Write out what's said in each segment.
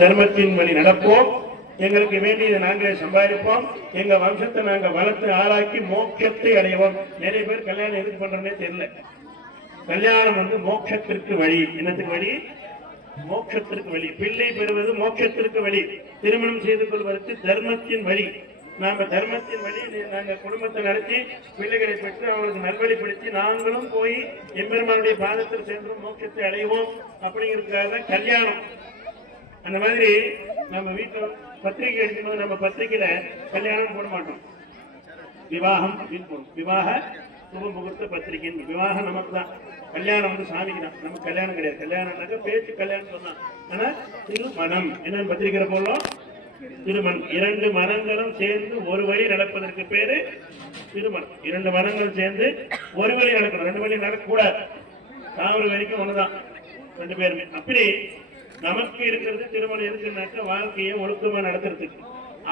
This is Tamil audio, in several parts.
தர்மத்தின் வழி நடப்போம். எங்களுக்கு வேண்டியதை நாங்களே சம்பாதிப்போம். எங்க வம்சத்தை நாங்க வளர்த்து ஆளாக்கி மோட்சத்தை அடைவோம். நிறைய பேர் கல்யாணம் எதுக்கு பண்றோன்னே தெரியல. கல்யாணம் மோட்சத்திற்கு வழி. என்னத்துக்கு வழி? மோட்சத்திற்கு வழி. பிள்ளை பெறுவது மோட்சத்திற்கு வழி. திருமணம் செய்து கொள்வதற்கு தர்மத்தின் வழி. நாம தர்மத்தின் வழி நாங்க குடும்பத்தை நடத்தி பிள்ளைகளை பெற்று அவங்களுக்கு நல்வழிப்படுத்தி நாங்களும் போய் எம்பெருமானுடைய பாதத்தில் சென்று மோட்சத்தை அடைவோம். அப்படிங்கிறதுக்காக கல்யாணம். அந்த மாதிரி நம்ம வீட்டுல பத்திரிகை எடுக்கும்போது நம்ம பத்திரிகையில கல்யாணம் போட மாட்டோம், விவாகம் அப்படின்னு போடும். விவாக சுப முகூர்த்த பத்திரிகை. விவாகம் நமக்கு தான், கல்யாணம் சாமிக்கு தான். நமக்கு கல்யாணம் கிடையாது. கல்யாணம்னாக்க பேச்சு கல்யாணம் சொன்னான். ஆனா திருமணம் என்னன்னு பத்திரிகை போடலாம். திருமணம். இரண்டு மனங்களும் சேர்ந்து ஒரு வழி நடப்பதற்கு பேரு திருமணம். இரண்டு மனங்கள் சேர்ந்து ஒரு வழி நடக்கணும். ரெண்டு வழி நடக்கக்கூடாது. தாவர வரைக்கும் ஒண்ணுதான் ரெண்டு பேருமே. அப்படி நமக்கு இருக்கிறது திருமணம் எதுக்குனாக்க வாழ்க்கையை ஒழுக்கமா நடத்துறதுக்கு.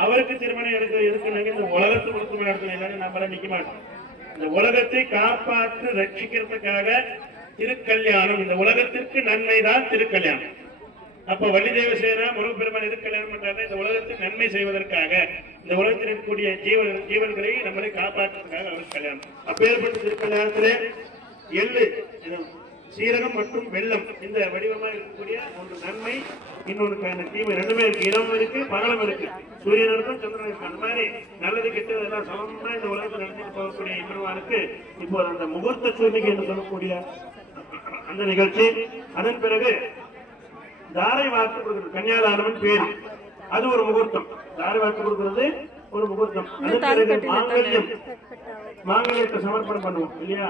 அவருக்கு திருமணம் எதுக்குனாக்க இந்த உலகத்தை ஒழுக்கமா நடத்தணும். நம்மளால நிக்க மாட்டோம். இந்த உலகத்தை காப்பாற்று ரட்சிக்கிறதுக்காக திருக்கல்யாணம். இந்த உலகத்திற்கு நன்மைதான் திருக்கல்யாணம். அப்ப வள்ளி தேவசேனா முருகப்பெருமான் எது கல்யாணம் பண்றாங்க? இந்த உலகத்துக்கு நன்மை செய்வதற்காக, இந்த உலகத்தில் இருக்கக்கூடிய ஜீவன்களை நம்மளை காப்பாற்றுறதுக்காக அவருக்கு கல்யாணம். அப்பேற்பட்ட திருக்கல்யாணத்திலே எள்ளு, சீரகம் மற்றும் வெள்ளம் இந்த வடிவமா இருக்கக்கூடிய ஒன்று நன்மை, இன்னொன்று தீமை. ரெண்டுமே இருக்கு. இரவும் இருக்கு, பகலும் இருக்கு. சூரியன் இருக்கும், சந்திரன் இருக்கு. அந்த மாதிரி நல்லது கெட்டது எல்லாம் சமமா இந்த உலகத்தில் நடந்துட்டு போகக்கூடிய பெருமானுக்கு இப்போ அந்த முகூர்த்த சூழ்நிலை என்று சொல்லக்கூடிய அந்த நிகழ்ச்சி. அதன் பிறகு தாரை வார்த்தை கொடுக்கிறது. கன்னியாதானவன் பேரு, அது ஒரு முகூர்த்தம். தாரை வார்த்தை கொடுக்கிறது ஒரு முகூர்த்தம். அதன் பிறகு மாங்கல்யத்தை சமர்ப்பணம் பண்ணுவோம் இல்லையா?